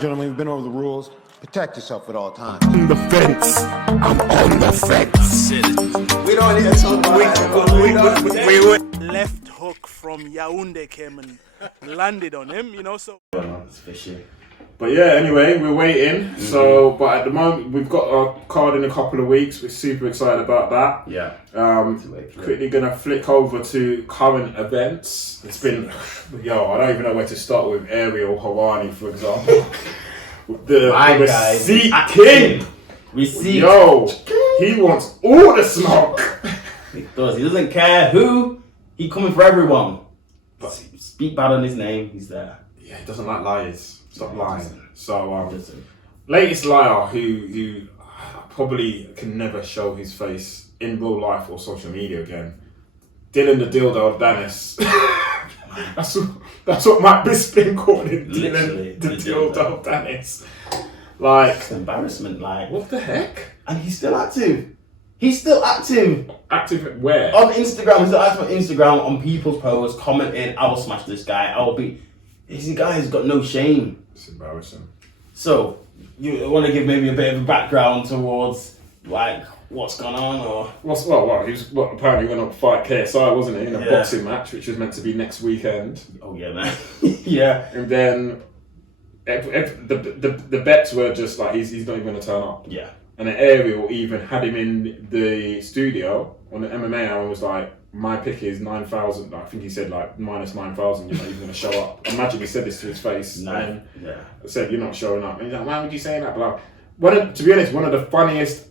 gentlemen, we've been over the rules. Protect yourself at all times. On the fence. I'm on the fence. We don't need to talk about that. We went left hook from Yaoundé came and landed on him, you know, so. It's fishy. But yeah, anyway, we're waiting. So, but at the moment, we've got our card in a couple of weeks. We're super excited about that. Yeah. Quickly gonna flick over to current events. It's been, I don't even know where to start with Ariel Helwani, for example. the receipt king. Receipt. Yo, he wants all the smoke. He does. He doesn't care who. He coming for everyone. But speak bad on his name. He's there. Yeah, he doesn't like liars. Stop lying. So, latest liar who probably can never show his face in real life or social media again. Dylan the Dildo Dennis. that's what Matt Bisping called him. Dylan the Dildo Dennis. Like, it's embarrassment. Like, what the heck? And he's still active. He's still active. Active where? On Instagram. He's still active on Instagram, on people's posts, commenting, I will smash this guy. I will be. This guy has got no shame. It's embarrassing. So, you want to give maybe a bit of a background towards, like, what's gone on, or? He was apparently went on to fight KSI, wasn't he, in a boxing match, which was meant to be next weekend. Oh yeah, man. Yeah. And then the bets were just like he's not even going to turn up. Yeah. And then Ariel even had him in the studio on the MMA hour and was like, my pick is 9,000. I think he said like minus 9,000. You're not even going to show up. Imagine he said this to his face. No. And yeah. Said you're not showing up. And he's like, why would you say that? To be honest, one of the funniest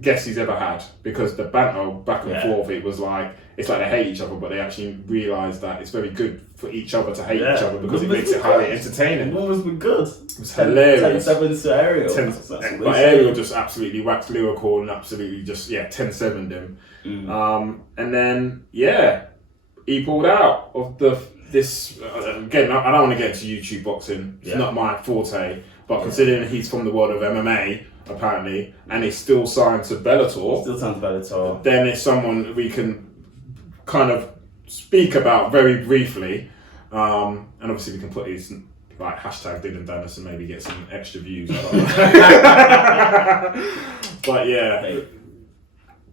guests he's ever had, because the banter back and forth, it was like it's like they hate each other, but they actually realise that it's very good for each other to hate each other because it makes it highly entertaining. What was good? It was hilarious. 10-7 to Ariel. But Ariel just absolutely waxed lyrical and absolutely just 10-7'd him. And then he pulled out of this again. I don't want to get into YouTube boxing. It's not my forte. But considering he's from the world of MMA, apparently, and he's still signed to Bellator. Then it's someone we can kind of speak about very briefly. And obviously we can put his like hashtag Dylan Dennis and maybe get some extra views. But yeah.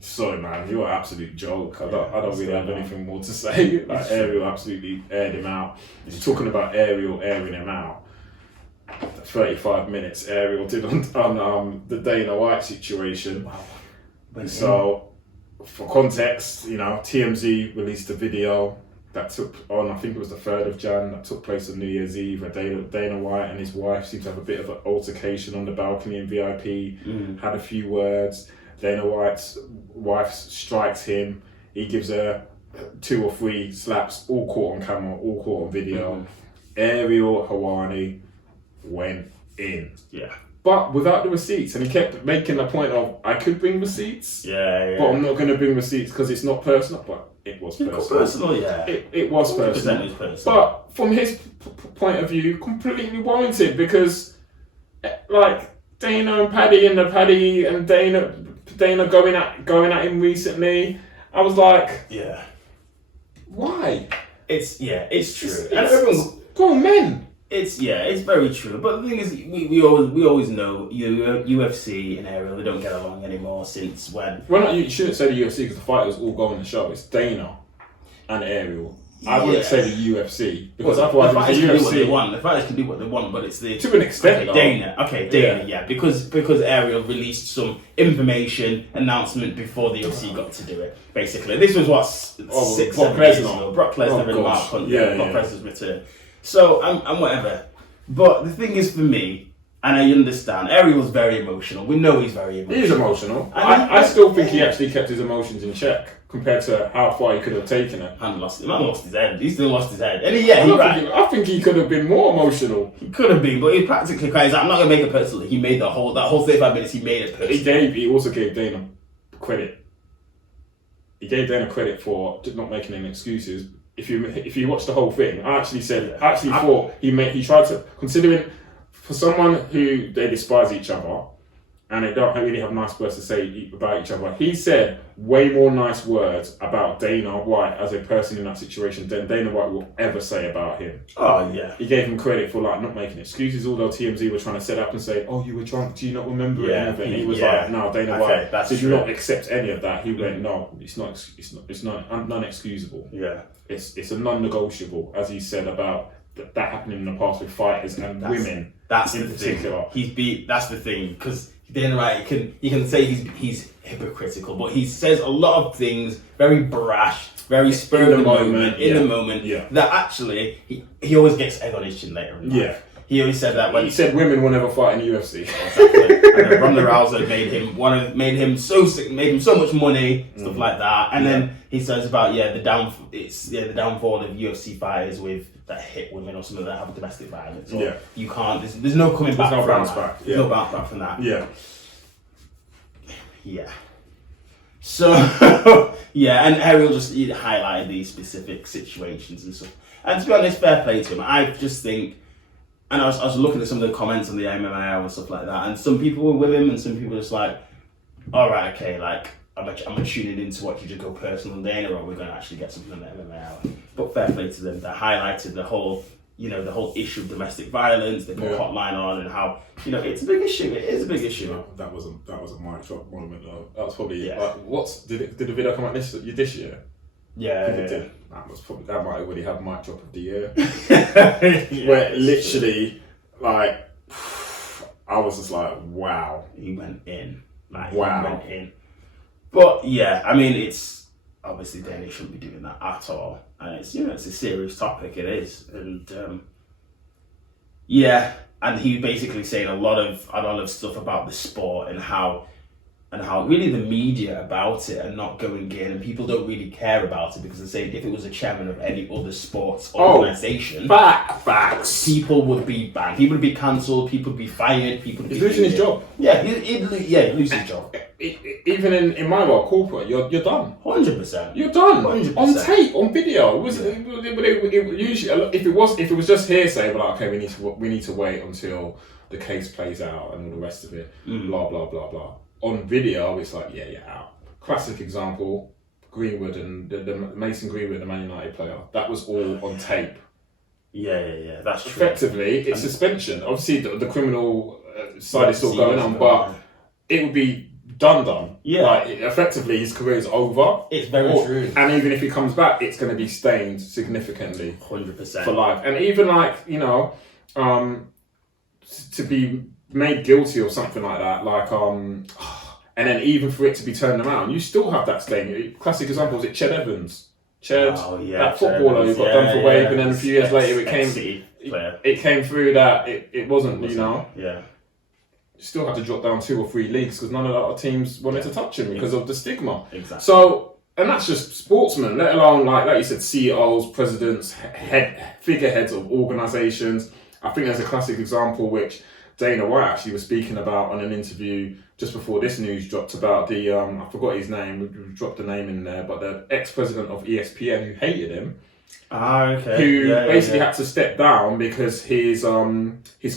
Sorry man, you're an absolute joke. I don't really have anything more to say. Like Ariel absolutely aired him out. He's talking about Ariel airing him out. 35 minutes Ariel did on the Dana White situation. Wow. So, for context, TMZ released a video that took on, I think it was the 3rd of Jan, that took place on New Year's Eve, where Dana White and his wife seemed to have a bit of an altercation on the balcony in VIP, had a few words. Dana White's wife strikes him. He gives her 2 or 3 slaps, all caught on camera, all caught on video. Ariel Helwani went in. Yeah. But without the receipts. And he kept making a point of, I could bring receipts. Yeah. But I'm not going to bring receipts because it's not personal. But it was personal. It was personal. But from his point of view, completely warranted, because like Dana and Paddy and Dana going at him recently, I was like, why? It's true. And everyone's grown men. It's very true. But the thing is, we always know UFC and Ariel, they don't get along anymore since when. Well, you shouldn't say the UFC because the fighters all go on the show. It's Dana and Ariel. I wouldn't say the UFC because otherwise the UFC. The fighters can do what they want, but it's to an extent. Dana. Because Ariel released some information announcement before the UFC got to do it. Basically, this was 6-7 years ago. Brock Lesnar and Mark Hunt. Brock Lesnar's return. So I'm whatever. But the thing is, for me, and I understand, Ariel's very emotional. We know he's very emotional. He is emotional. I still think he actually kept his emotions in check compared to how far he could have taken it. Man lost his head. He still lost his head. And I think he could have been more emotional. He could have been, but he practically cried. I'm not gonna make it personal. He made that whole 35 minutes. He made it personal. He also gave Dana credit. He gave Dana credit for not making any excuses. If you watch the whole thing, I thought he tried to, considering for someone who they despise each other, and they don't really have nice words to say about each other. He said way more nice words about Dana White as a person in that situation than Dana White will ever say about him. Oh, yeah. He gave him credit for like not making excuses, although TMZ were trying to set up and say, "Oh, you were drunk. Do you not remember anything?" He was like, "No, Dana White did you not accept any of that?" He went, "No, it's not non-excusable. Yeah, it's a non-negotiable," as he said about that happening in the past with fighters and women. That's in particular. That's the thing, because Dana White, you can say he's hypocritical, but he says a lot of things very brash, very spur of the moment, in the moment. Yeah. That actually he always gets egg on his chin later in life. Yeah. He always said that when he said women will never fight in the UFC. Exactly. And then Ronda Rousey made him so much money, stuff like that. And then he says about the downfall of UFC fighters that hit women or something that have domestic violence. Or you can't. There's no coming back. There's no bounce back. There's no bounce back from that. Yeah. Yeah. So and Ariel just highlighted these specific situations and stuff. And to be honest, fair play to him. I just think. And I was looking at some of the comments on the MMA Hour and stuff like that, and some people were with him, and some people were just like, all right, okay, like, I'm tuning into what you just go personal on Dana, or we're going to actually get something on the MMA Hour. But fair play to them. They highlighted the whole issue of domestic violence. They put a hotline on, and how, it's a big issue. It is a big issue. That was a mic drop moment, though. That was probably, did the video come out this year? Yeah, it did. That might already have mic drop of the year. Where literally, like, I was just like, wow. He went in. Like, wow. He went in. But yeah, I mean, it's obviously Dana shouldn't be doing that at all. And it's it's a serious topic, it is. And and he basically saying a lot of stuff about the sport and how really the media about it are not going in, and people don't really care about it, because they say if it was a chairman of any other sports organisation, facts, people would be banned, he would be cancelled, people would be fired, people would be losing his job. Yeah, he'd lose his job. Even in my world, corporate, you're done. 100%. You're done 100%. on tape, on video. It was it usually if it was just hearsay, but like, okay, we need to wait until the case plays out and all the rest of it. Blah blah blah blah. On video, it's like, you're out. Classic example, Greenwood and the Mason Greenwood, the Man United player. That was all on tape. Yeah, that's true. Effectively, it's suspension. Obviously, the criminal side is still going on, but it would be done. Yeah. Like, effectively, his career is over. It's very true. And even if he comes back, it's going to be stained significantly. 100%. For life. And even like, to be made guilty or something like that, like and then even for it to be turned around, you still have that stain. Classic example is Ched Evans. That footballer who got done for rape, and then a few years later it came through that it wasn't, Yeah. Still had to drop down 2 or 3 leagues because none of the other teams wanted to touch him because of the stigma. Exactly. So, and that's just sportsmen, let alone like you said, CEOs, presidents, figureheads of organisations. I think there's a classic example which Dana White actually was speaking about on an interview just before this news dropped about the, I forgot his name, we dropped the name in there, but the ex-president of ESPN who hated him. Who basically had to step down because his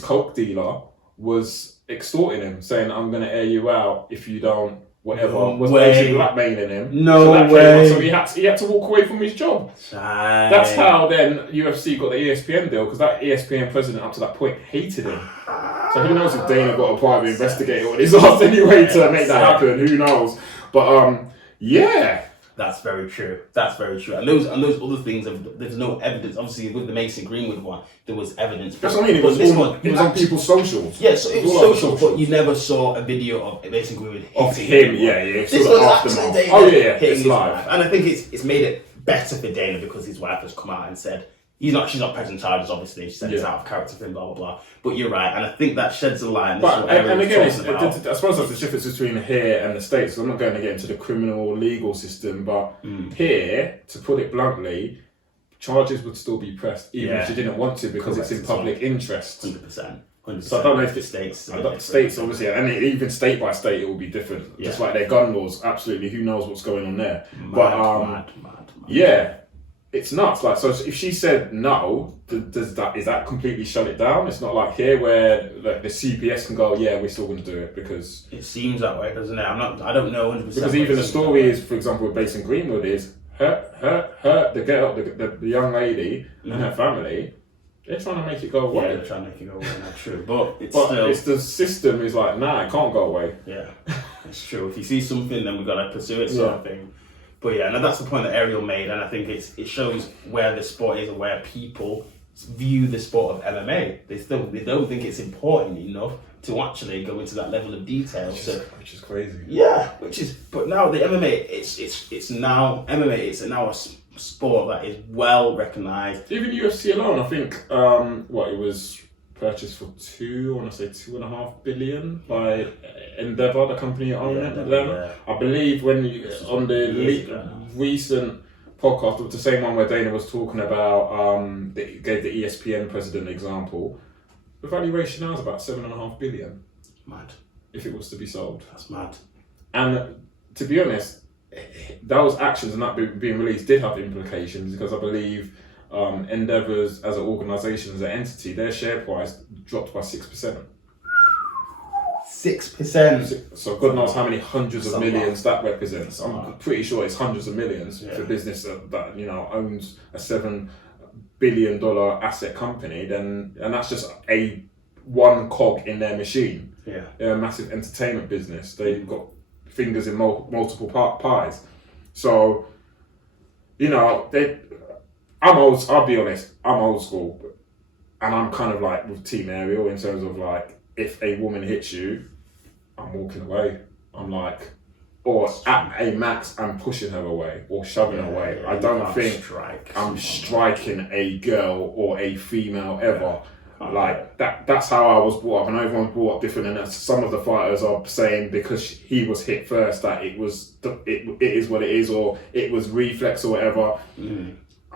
coke dealer was extorting him, saying, I'm going to air you out if you don't, whatever, was basically blackmailing him. No way. So he had to walk away from his job. That's how then UFC got the ESPN deal, because that ESPN president up to that point hated him. So who knows if Dana got a private investigator on his ass anyway to make that happen, who knows. But That's very true. And those other things, there's no evidence. Obviously, with the Mason Greenwood one, there was evidence. That's what I mean. It was on people's socials. Yeah, so it was social, but you never saw a video of Mason Greenwood hitting him. Yeah. This was actually Dana hitting it's his live. wife. And I think it's made it better for Dana because his wife has come out and said, she's not pressing charges, obviously. She said it's out of character for him, blah, blah, blah. But you're right, and I think that sheds a light. And again, I suppose that's the difference between here and the States. I'm not going to get into the criminal legal system, but here, to put it bluntly, charges would still be pressed, even if you didn't want to, because it's in public interest. 100%. So I don't know if the States, obviously, and even state by state, it will be different. Just like their gun laws, absolutely, who knows what's going on there. Mad. Yeah. it's nuts. Like, so if she said no, is that completely shut it down? It's not like here where like the CPS can go, yeah, we're still going to do it because it seems that way, doesn't it? I don't know 100%. Because even the story is, for example, with Basman Greenwood is the girl, the young lady and her family. They're trying to make it go away. Yeah, they're trying to make it go away. That's true, but still, it's the system is like, nah, it can't go away. Yeah, it's true. If you see something, then we've got to pursue it, sort of thing. But yeah, and that's the point that Ariel made, and I think it shows where the sport is and where people view the sport of MMA. They don't think it's important enough to actually go into that level of detail. Which is crazy. Yeah, but now the MMA it's now a sport that is well recognised. Even UFC alone, I think it was purchased for $2.5 billion by Endeavor, the company owning it. Yeah. I believe on the recent podcast, it was the same one where Dana was talking about, gave the ESPN president example. The valuation now is about $7.5 billion. Mad. If it was to be sold. That's mad. And to be honest, those actions and that being released did have implications because I believe Endeavour's as an organisation, as an entity, their share price dropped by 6%. 6%. So God knows how many hundreds of millions that represents. I'm pretty sure it's hundreds of millions for business that owns a $7 billion asset company. And that's just one cog in their machine. Yeah, they're a massive entertainment business. They've got fingers in multiple pies. So I'll be honest, I'm old school, and I'm kind of like with Team Ariel in terms of like, if a woman hits you, I'm walking away. I'm like, or at a max, I'm pushing her away or shoving her away. I don't think I'm striking a girl or a female ever. Like that's how I was brought up, and everyone's brought up different. And some of the fighters are saying because he was hit first that it is what it is, or it was reflex or whatever.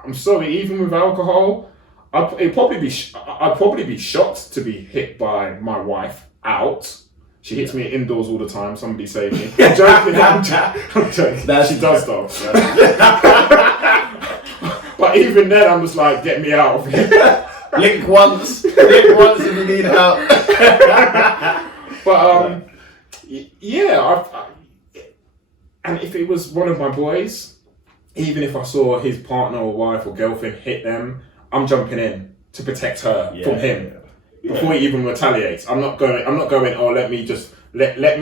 I'm sorry, even with alcohol, I'd probably be shocked to be hit by my wife out. She hits me indoors all the time. Somebody save me. I'm joking. I'm joking. She does though. But even then, I'm just like, get me out of here. Link once if you need help. But and if it was one of my boys, even if I saw his partner or wife or girlfriend hit them, I'm jumping in to protect her from him before he even retaliates. I'm not going. Oh, let me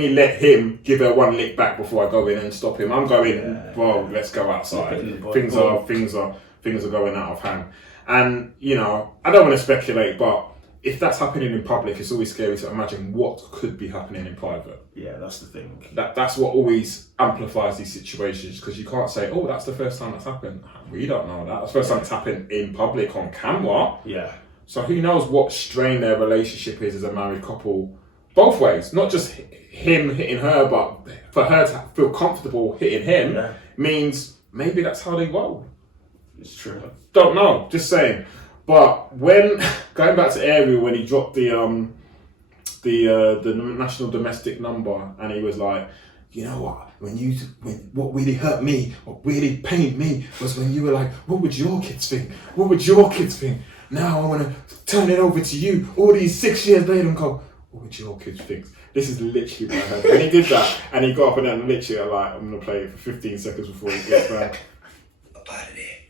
let him give her one lick back before I go in and stop him. I'm going, bro. Let's go outside. Things are going out of hand. And I don't want to speculate, but if that's happening in public, it's always scary to imagine what could be happening in private. Yeah, that's the thing. That's what always amplifies these situations, because you can't say, oh, that's the first time that's happened. We don't know that. That's the first time it's happened in public on camera. Yeah. So who knows what strain their relationship is as a married couple, both ways. Not just him hitting her, but for her to feel comfortable hitting him means maybe that's how they roll. It's true. Don't know, just saying. But when going back to Ariel, when he dropped the national domestic number, and he was like, you know what? When what really hurt me, what really pained me, was when you were like, what would your kids think? What would your kids think? Now I want to turn it over to you. All these 6 years later, and go, what would your kids think? This is literally what I heard. And he did that, and he got up and then literally I'm gonna play it for 15 seconds before he gets back. Up out of there.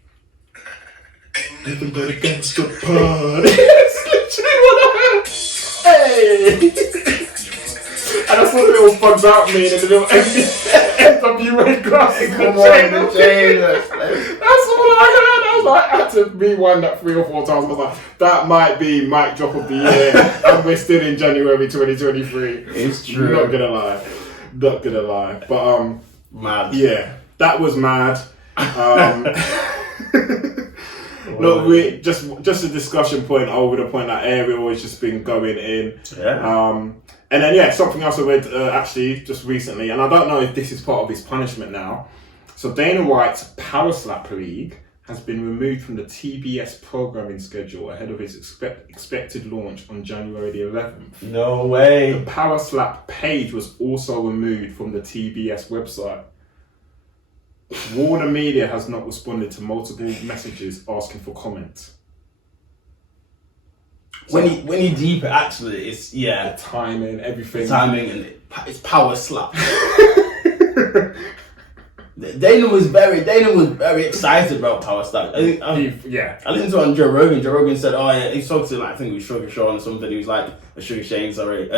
Nothing but a gangster party. It's literally what I heard. Hey! And I saw the little bugs out me and the little NWA glasses. Come on, the chain. That's all I heard. I was like, I had to rewind that 3 or 4 times. I was like, that might be mic drop of the year. And we're still in January 2023. It's true. Not gonna lie. But mad. Yeah, that was mad. Look, we just a discussion point over the point that Ariel has just been going in. Yeah. And then something else I read actually just recently, and I don't know if this is part of his punishment now. So Dana White's Power Slap League has been removed from the TBS programming schedule ahead of its expected launch on January the 11th. No way. The Power Slap page was also removed from the TBS website. Warner Media has not responded to multiple messages asking for comment. So, when you deep it, actually, it's the timing, everything. Timing and it's power slap. Dana was very excited about power slap. I listened to it on Joe Rogan. Joe Rogan said, "Oh yeah," he talked to I think it was Sugar Sean or something. He was like, Sugar Sean, sorry,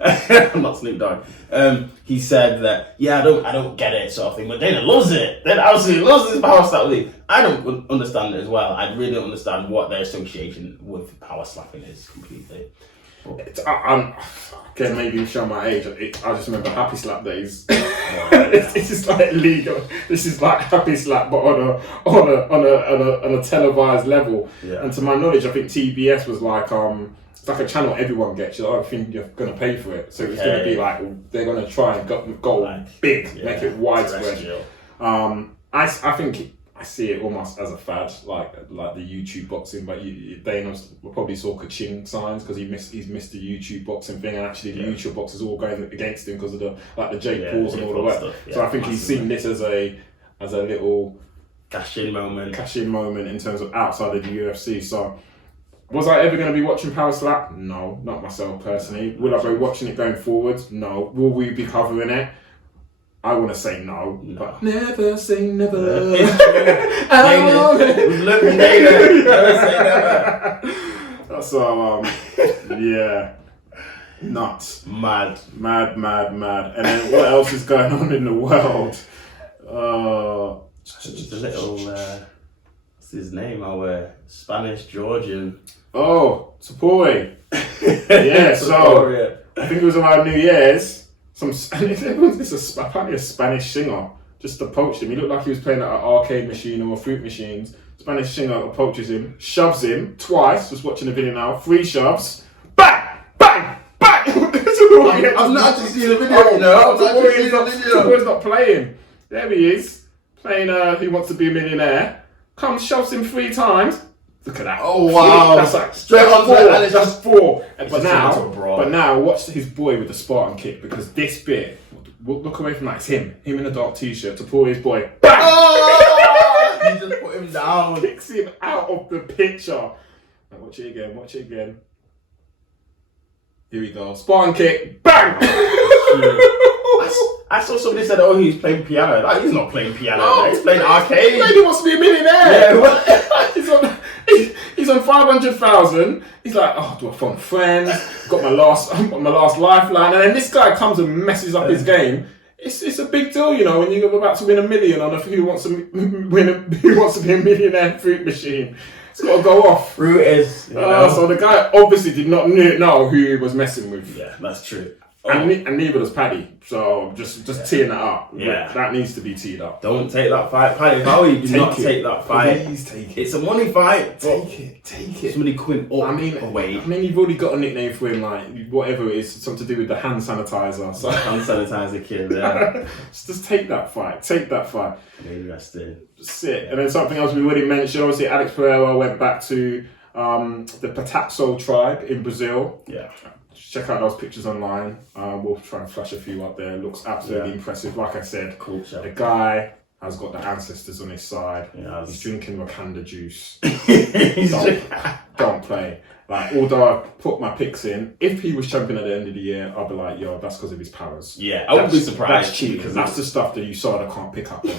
I'm not Snoop Dogg. He said that I don't get it sort of thing, but Dana loves it. Dana absolutely loves this power slap league. I don't understand it as well. I really don't understand what their association with power slapping is completely. Again, maybe show my age. I just remember Happy Slap days. This is like illegal. This is like Happy Slap, but on a televised level. Yeah. And to my knowledge, I think TBS was like it's like a channel everyone gets. I don't think you're gonna pay for it, so it's gonna be like they're gonna try and go like, big, make it widespread. I think. I see it almost as a fad, like the YouTube boxing, but Dana probably saw Kaching signs because he's missed the YouTube boxing thing, and actually the YouTube boxers are all going against him because of the Jake Pauls and all the way. So I think he's seen this as a little cash-in moment in terms of outside of the UFC. So was I ever going to be watching Power Slap? No, not myself personally. Will I be watching it going forward? No. Will we be covering it? I want to say no, but never say never. Never say never. So, nuts. Mad. And then what else is going on in the world? Just a little, what's his name? Our Spanish Georgian. Oh, Tapori. Yeah, so I think it was around New Year's. Apparently a Spanish singer just approached him. He looked like he was playing at an arcade machine or fruit machines. Spanish singer approaches him, shoves him twice. Just watching the video now. 3 shoves. Bang! Bang! Bang! I've not actually seen the video. Tapori's not playing. There he is. Playing Who Wants to Be a Millionaire. Comes, shoves him 3 times. Look at that. Oh wow. That's like straight on 4. and it's just 4. But now watch his boy with the Spartan kick, because this bit, look away from that, it's him in a dark t-shirt, Tapori's boy. Bang! Oh! He just put him down. Kicks him out of the picture. Now watch it again. Here we go. Spartan kick. Bang! I saw somebody said, "Oh, he's playing piano." Like, he's not playing piano. He's playing arcade. He wants to be a millionaire. Yeah, he's on 500,000. He's like, "Oh, do I phone friends? Got my last lifeline." And then this guy comes and messes up his game. It's a big deal, you know, when you're about to win $1 million on a Who Wants to Be a Millionaire fruit machine. It's got to go off. Fruit is. So the guy obviously did not know who he was messing with. Yeah, that's true. And neither does Paddy. So just teeing that up. Yeah. That needs to be teed up. Don't take that fight. Paddy Howie, do not take that fight. Please take it. It's a money fight. Take it. Somebody quit up away. I mean, you've already got a nickname for him, like whatever it is, something to do with the hand sanitizer. So hand sanitizer kid, yeah. just take that fight. Interesting. Sit. And then something else we already mentioned, obviously Alex Pereira went back to the Pataxo tribe in Brazil. Yeah. Check out those pictures online. We'll try and flash a few up there. Looks absolutely impressive. Like I said, the guy has got the ancestors on his side. He's drinking Wakanda juice. Don't play. Like, although I put my picks in, if he was champion at the end of the year, I'd be like, yo, that's because of his powers. Yeah, I wouldn't be surprised. That's cheap, because that's the stuff that USADA can't pick up on.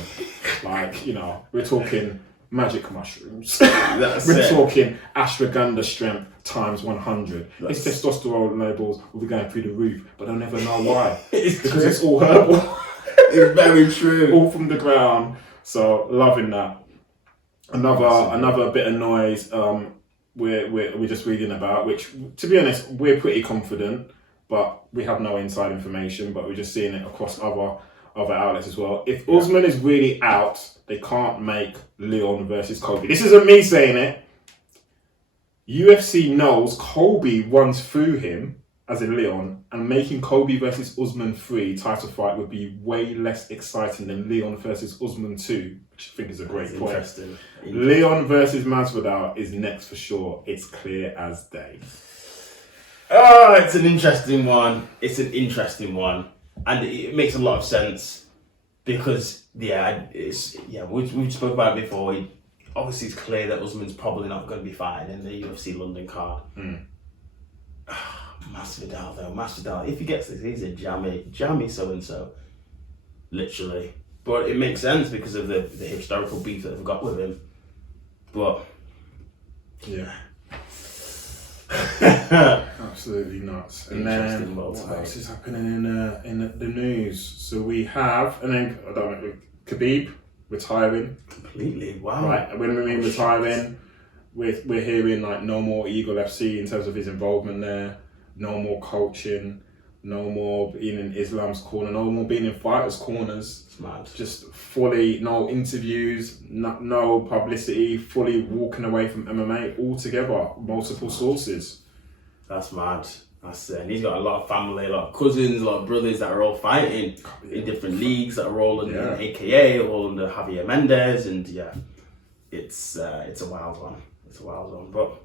Like, you know, we're talking magic mushrooms. We're talking ashwagandha strength times 100. His testosterone levels will be going through the roof, but they'll never know why. Because it's all herbal. It's very true. All from the ground. So loving that. Another bit of noise we're just reading about, which, to be honest, we're pretty confident, but we have no inside information, but we're just seeing it across other outlets as well. If Usman is really out, they can't make Leon versus Colby. This isn't me saying it. UFC knows Colby runs through him, as in Leon, and making Colby versus Usman 3 title fight would be way less exciting than Leon versus Usman 2, which I think is a great point. Interesting. Leon versus Masvidal is next for sure. It's clear as day. Oh, it's an interesting one. And it makes a lot of sense. because we've spoken about it before. Obviously, it's clear that Usman's probably not going to be fighting in the UFC London card. Masvidal though, Masvidal, if he gets this, he's a jammy so-and-so. Literally. But it makes sense because of the historical beef that they've got with him. But, yeah. Absolutely nuts. And then, what else is happening in the news? So we have, and then, I don't know, Khabib retiring. Completely, wow. Right, when we mean retiring, we're hearing like no more Eagle FC in terms of his involvement there, no more coaching, no more being in Islam's corner, no more being in fighters' corners. It's mad. Just fully, no interviews, no publicity, fully walking away from MMA altogether, multiple sources. That's mad. That's it. And he's got a lot of family, a lot of cousins, a lot of brothers that are all fighting in different leagues that are all under AKA, all under Javier Mendez, and it's a wild one. It's a wild one. But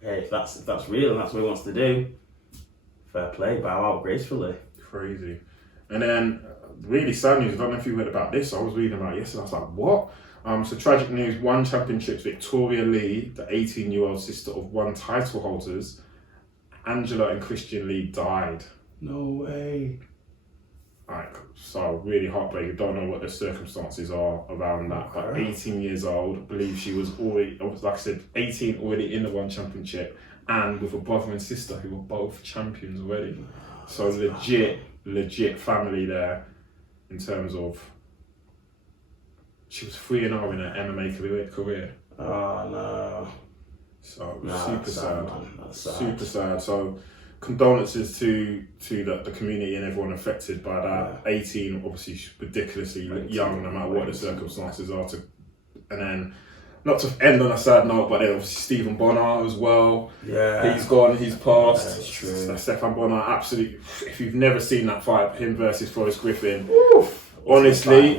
hey, if that's real and that's what he wants to do, fair play, bow out gracefully. Crazy. And then really sad news, I don't know if you read about this, I was reading about it yesterday, I was like, what? So tragic news, One Championships, Victoria Lee, the 18-year-old sister of one title holders, Angela and Christian Lee, died. No way. Like, so really heartbreaking. Don't know what the circumstances are around that. But 18 years old, I believe she was already, like I said, 18 already in the One Championship, and with a brother and sister who were both champions already. So legit family there in terms of she was 3-0 in her MMA career. Oh no. So super sad. That's sad. Super sad. So condolences to the community and everyone affected by that. 18, obviously ridiculously young, no matter what the circumstances are. And then, not to end on a sad note, but then obviously Lee Bonnar as well. Yeah. He's gone, he's passed. That's true. Stefan Bonnar, absolutely. If you've never seen that fight, him versus Forrest Griffin, honestly,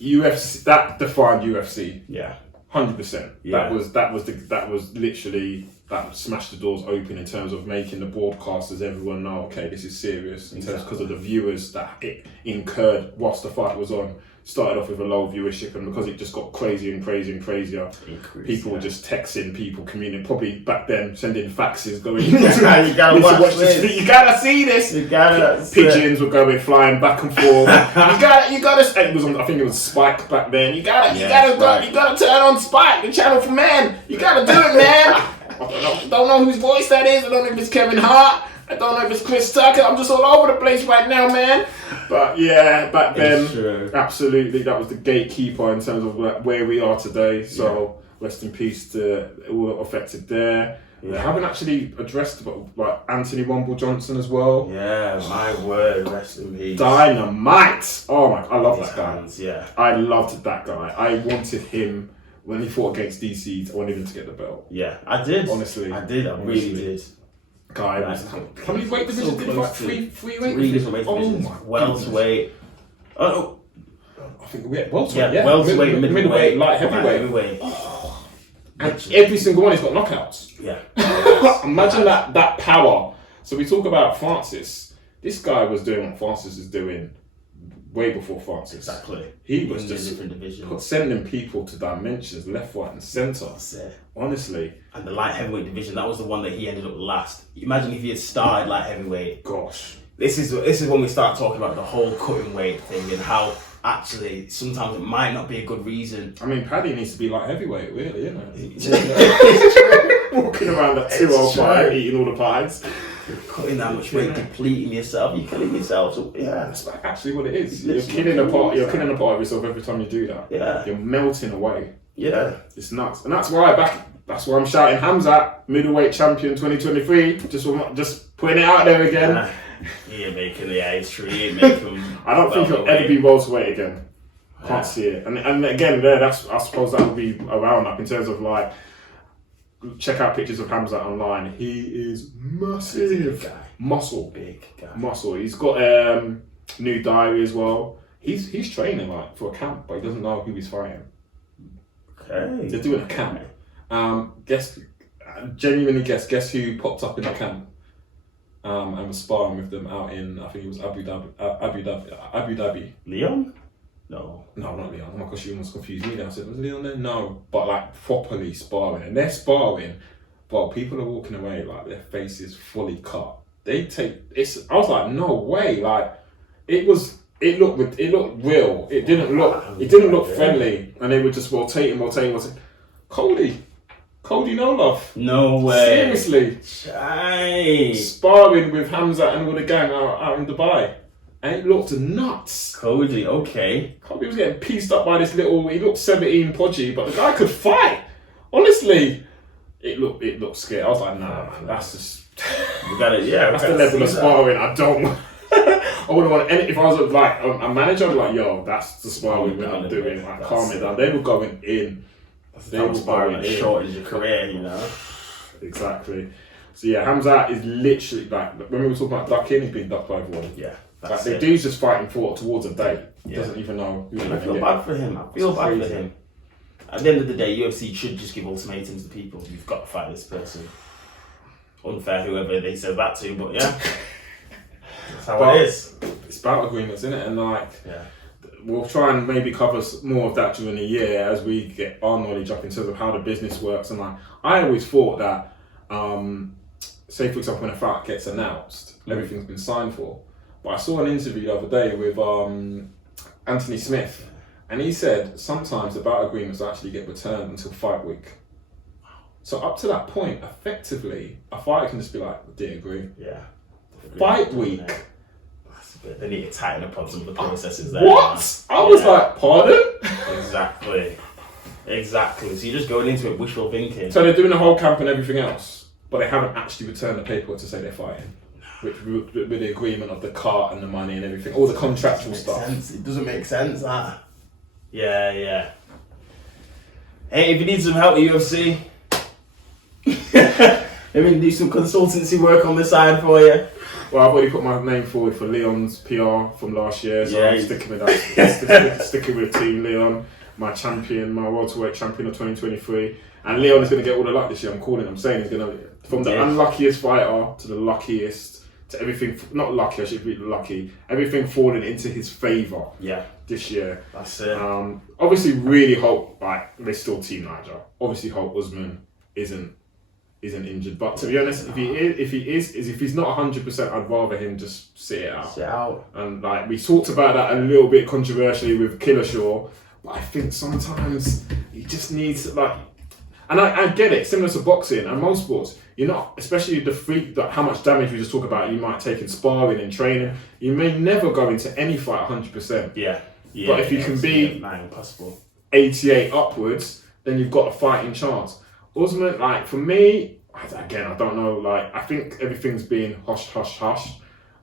UFC, that defined UFC. Yeah. 100%. Yeah. That was literally, that smashed the doors open in terms of making the broadcasters, everyone know, okay, this is serious, in terms because of the viewers that it incurred whilst the fight was on. Started off with a low viewership, and because it just got crazier and crazier and crazier, people were just texting, people communicating, probably back then sending faxes going, you gotta watch this. You gotta see this. Pigeons were going flying back and forth. you gotta. It was on, I think it was Spike back then. You gotta turn on Spike, the channel for men. You gotta do it, man. I don't know whose voice that is. I don't know if it's Kevin Hart. I don't know if it's Chris Tucker. I'm just all over the place right now, man. But yeah, back then, absolutely, that was the gatekeeper in terms of where we are today. So rest in peace to all affected there. Yeah. I haven't actually addressed like Anthony Womble Johnson as well. Yeah, my word, rest in peace. Dynamite. Oh my, I love that guy. Yeah, I loved that guy. I wanted him when he fought against DC. I wanted him to get the belt. Yeah, I did. Honestly, I did. I really did. Guy, how many weight divisions did he fight? Three different weight divisions. Welterweight. Oh, I think we had welterweight. Yeah, welterweight, middleweight, light heavyweight. And every single one has got knockouts. Yeah. Imagine that power. So we talk about Francis. This guy was doing what Francis is doing way before Francis. Exactly. He was in just different divisions, sending people to dimensions, left, right, and centre. Honestly. And the light heavyweight division, that was the one that he ended up last. Imagine if he had started light heavyweight. Gosh. This is when we start talking about the whole cutting weight thing and how actually sometimes it might not be a good reason. I mean, Paddy needs to be light heavyweight, really, isn't it? Walking around at 205, eating all the pies. Cutting that much weight, depleting yourself, you're killing yourself. So, yeah, that's actually what it is. You're killing a part of yourself every time you do that. Yeah, you're melting away. Yeah, it's nuts, and that's why I'm shouting Hamzat, middleweight champion 2023. Just putting it out there again. He ain't making it's true. He ain't making. I don't think he'll ever be welterweight again. Can't see it. And again, there, I suppose that would be around up in terms of like. Check out pictures of Hamzat online. He is massive. Guy. Muscle. Big guy. Muscle. He's got new diary as well. He's training like for a camp, but he doesn't know who he's fighting. Okay. They're doing a camp. Genuinely guess who popped up in the camp and was sparring with them out in, I think it was Abu Dhabi. Leon? No. No, not Leon. Oh my gosh, you almost confused me. Then I said, was Leon there? No, but like properly sparring, and they're sparring, but people are walking away like their faces fully cut. They take it's. I was like, no way. Like it was. It looked real. It didn't look friendly, and they were just rotating. Cody, no love. No way. Seriously. Chai. Sparring with Hamza and all the gang out in Dubai. And it looked nuts. Cody, okay. Cody was getting pieced up by this little, he looked 17 podgy, but the guy could fight. Honestly, it looked scary. I was like, nah, man, that's just... We got it, yeah. That's the level of sparring I don't I wouldn't want any, if I was like a manager, I'd be like, yo, that's the sparring we're not doing. Like, calm it down. They were going in. They were sparring as short as your career, you know? Exactly. So yeah, Hamza is literally like, when we were talking about ducking, he's been ducked by everyone. Yeah. Like, the dude's just fighting towards a date. He doesn't even know who I feel bad for him. At the end of the day, UFC should just give ultimatums to people. You've got to fight this person. Unfair, whoever they said that to, but yeah. That's how it is. It's battle agreements, isn't it? And like, we'll try and maybe cover more of that during the year as we get our knowledge up in terms of how the business works. And like, I always thought that, say for example, when a fight gets announced, everything's been signed for. But I saw an interview the other day with Anthony Smith, and he said sometimes the battle agreements actually get returned until fight week. So up to that point, effectively, a fighter can just be like, didn't agree. Yeah. Fight week. They need to tighten up on some of the processes there. What? I was like, pardon? Exactly. So you're just going into it wishful thinking. So they're doing the whole camp and everything else, but they haven't actually returned the paperwork to say they're fighting. With the agreement of the cart and the money and everything, all the contractual stuff. It doesn't make sense, that. Yeah. Hey, if you need some help at UFC, maybe do some consultancy work on the side for you. Well, I've already put my name forward for Leon's PR from last year, so I'm sticking with that. Sticking with Team Leon, my champion, my welterweight champion of 2023. And Leon is going to get all the luck this year. I'm saying he's going to, from the unluckiest fighter to the luckiest, to everything, not lucky, I should be lucky, everything falling into his favour this year. That's it. Obviously, really hope, like, they're still Team Niger. Obviously, hope Usman isn't injured. But to be honest, if he's not 100%, I'd rather him just sit it out. And like, we talked about that a little bit controversially with Killershaw, but I think sometimes he just needs, like, and I get it, similar to boxing and most sports, you're not, especially how much damage we just talk about you might take in sparring and training, you may never go into any fight 100%. Yeah. But if you can be impossible. 88 upwards, then you've got a fighting chance. Usman, like, for me, again, I don't know, like, I think everything's being hush.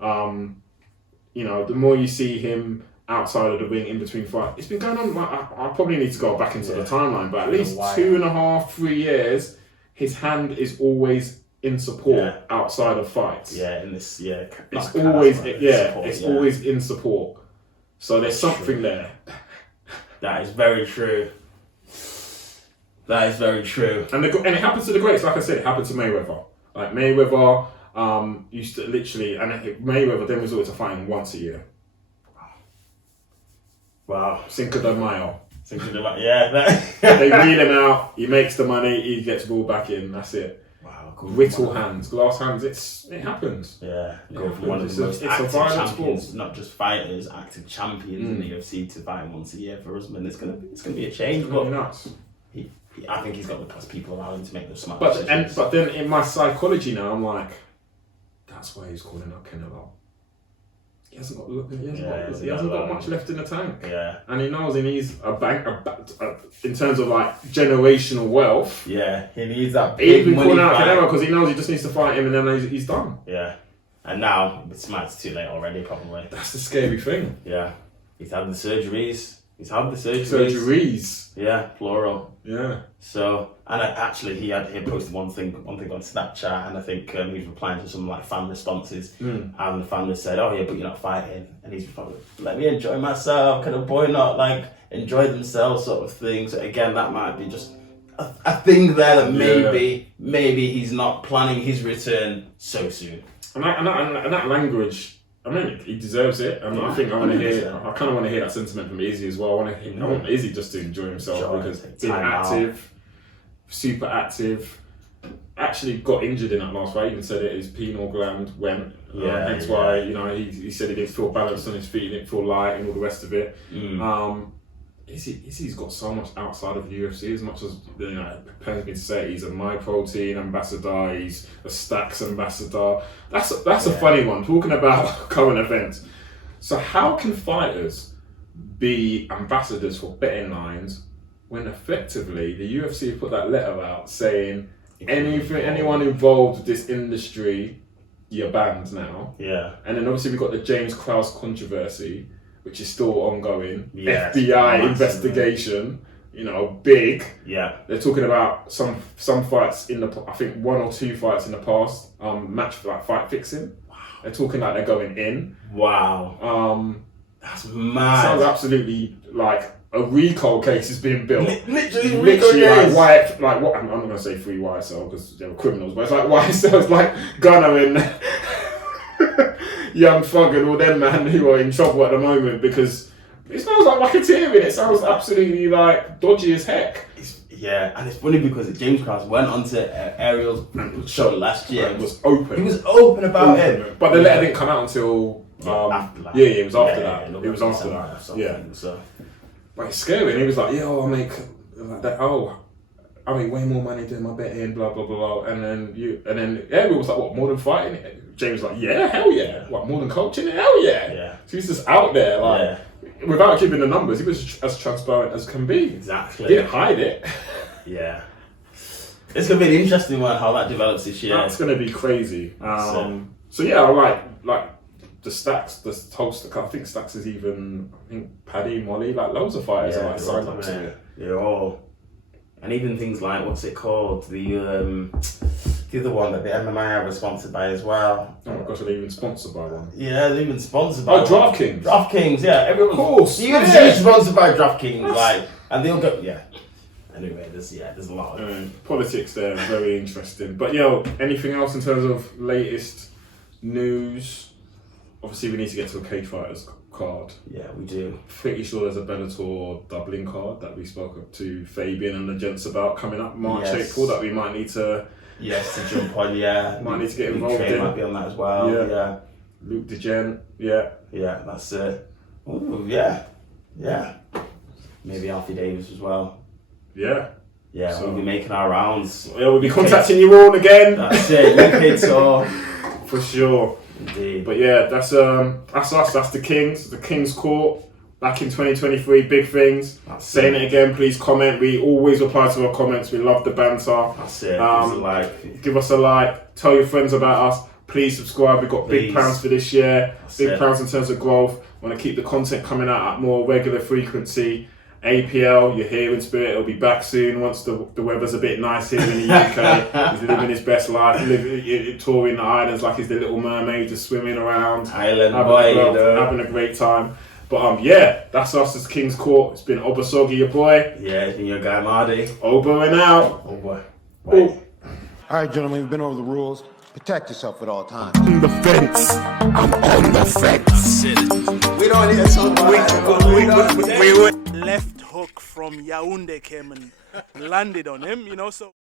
You know, the more you see him outside of the ring in between fights, it's been going on, I probably need to go back into the timeline, but at least 2.5, 3 years, his hand is always in support outside of fights. It's always in support. So there's something there. That is very true. And it happens to the greats. Like I said, it happened to Mayweather. Like Mayweather used to literally, and Mayweather then was always fighting once a year. Wow. Cinco de Mayo. Yeah. They reel him out. He makes the money. He gets ball back in. That's it. Wow. Whittle hands, glass hands. It happens. Yeah. Go from one of the most active champions, not just fighters, active champions in the UFC to fighting once a year for Usman. It's gonna be a change. But nuts. I think he's got the people around him to make those smart decisions. But then in my psychology now, I'm like, that's why he's calling up Canelo. He hasn't got much left in the tank. Yeah. And he knows he needs a bank, in terms of like generational wealth. Yeah, he needs that He's big been money calling out fight. Canelo because he knows he just needs to fight him and then he's done. Yeah. And now, it's too late already, probably. That's the scary thing. Yeah. He's had the surgeries. Surgeries. Yeah, plural. Yeah. So, and he posted one thing on Snapchat, and I think he was replying to some like fan responses, and the fan said, "Oh yeah, but you're not fighting," and he's probably, "Let me enjoy myself. Can a boy not like enjoy themselves?" sort of thing. So again, that might be just a thing there that maybe he's not planning his return so soon. And that language I mean, he deserves it, and I think I want to hear. I kind of want to hear that sentiment from Izzy as well. I want Izzy just to enjoy himself because being active, super active. Actually got injured in that last fight. He even said it. His pineal gland went. Hence why he said he didn't feel balanced on his feet. He didn't feel light and all the rest of it. Izzy's got so much outside of the UFC. As much as it pains me to say, he's a My Protein ambassador. He's a Stacks ambassador. That's a funny one. Talking about current events. So how can fighters be ambassadors for betting lines when effectively the UFC have put that letter out saying anyone involved with this industry, you're banned now. Yeah. And then obviously we've got the James Krause controversy, which is still ongoing. Yes, FBI investigation, big. Yeah. They're talking about some fights I think 1 or 2 fights in the past, fight fixing. Wow. They're talking like they're going in. Wow. That's mad. Sounds absolutely like a recall case is being built. Literally like what? I'm not gonna say free YSL because they were criminals, but it's like YSL's like Gunner and Young Thug and all them man who are in trouble at the moment because it smells like racketeering. It sounds absolutely like dodgy as heck. And it's funny because James Krause went onto Ariel's show last year. It was open. He was open about it, but the letter didn't come out until after that. It was after that. It was after that. Yeah. So. But it's scary. And he was like, I make that. I make way more money doing my betting, blah blah blah. And then Ariel was like, what, more than fighting? James was like, yeah, hell yeah. What, more than coaching? Hell yeah. Yeah. So he's just out there, without giving the numbers, he was as transparent as can be. Exactly. He didn't hide it. Yeah. It's gonna be an interesting one how that develops this year. That's gonna be crazy. So yeah, I like the Stacks, the host. I think Stacks is even. I think Paddy, Molly, like loads of fighters are signed up to it. Yeah, all. And even things like what's it called? The other one that the MMA are sponsored by as well. Oh my gosh, are they even sponsored by one? Yeah, they're even sponsored by. DraftKings. DraftKings, yeah. Everyone. Of course. The UFC is sponsored by DraftKings, and they'll go. Yeah. Anyway, there's a lot of politics there. Very interesting. But anything else in terms of latest news? Obviously, we need to get to a cage fighters card. Yeah, we do. Pretty sure there's a Bellator Dublin card that we spoke up to Fabian and the gents about coming up March, April that we might need to. Yes, to jump on. Yeah, might need to get involved in. Might be on that as well. Yeah. Luke DeGen. Yeah. Yeah, that's it. Ooh, yeah. Maybe Alfie Davis as well. Yeah. Yeah, so we'll be making our rounds. Yeah, we'll be contacting you all again. That's it. UK tour. For sure. Indeed. But yeah, that's us. That's the King's Court. Back in 2023, big things. Saying it again, please comment. We always reply to our comments. We love the banter. That's it. Give us a like. Tell your friends about us. Please subscribe. We've got big plans for this year. Big plans in terms of growth. Want to keep the content coming out at more regular frequency. APL, you're here in spirit. It'll be back soon once the weather's a bit nice here in the UK. He's living his best life, touring the islands like he's the Little Mermaid, just swimming around, having a great time. But that's us as King's Court. It's been Obasogi, your boy. Yeah, it's been your guy Mardy. Oba and out. Oh boy. All right, gentlemen, we've been over the rules. Protect yourself at all times. On the fence. I'm on the fence. We don't need to talk about that. Left hook from Yaoundé came and landed on him, so.